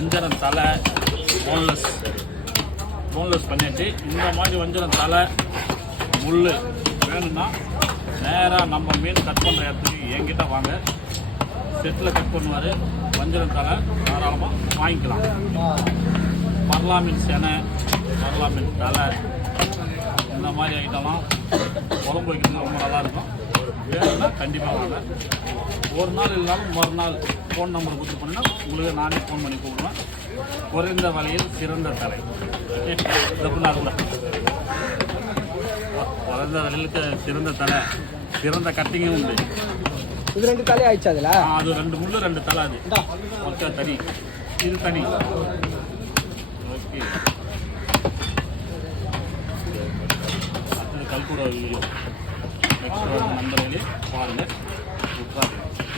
வஞ்சரம் தலை போன்லெஸ் பண்ணியாச்சு. இந்த மாதிரி வஞ்சரம் தலை முள் வேணும்னா நேராக நம்ம மீன் கட் பண்ணுற இடத்துக்கு என்கிட்ட வாங்க. செட்டில் கட் பண்ணுவார். வஞ்சரம் தலை தாராளமாக வாங்கிக்கலாம். மரலா மீன் செனை, மரலா மீன் தலை, இந்த மாதிரி ஐட்டம்லாம் குழம்பு வைக்கிறது ரொம்ப நல்லாயிருக்கும். வேணும்னா கண்டிப்பாக வாங்க. ஒரு நாள் இல்லாமல் மறுநாள் ஃபோன் நம்பர் கொடுத்து பண்ணினா உங்களுக்கு நானே ஃபோன் பண்ணி கூப்பிடுவேன். குறைந்த விலையில் சிறந்த தலை கூட குறைந்த விலையிலுக்கு சிறந்த தலை, சிறந்த கட்டிங்கும் உண்டு. இது 2 தலை ஆயிடுச்சு. அதில் அது 2 முள்ளு 2 தலை. அது ஓகே, தனி இது தனி. ஓகே, அடுத்தது கல்கூட வீடியோ நெக்ஸ்ட் நண்பர்களே பாருங்கள்.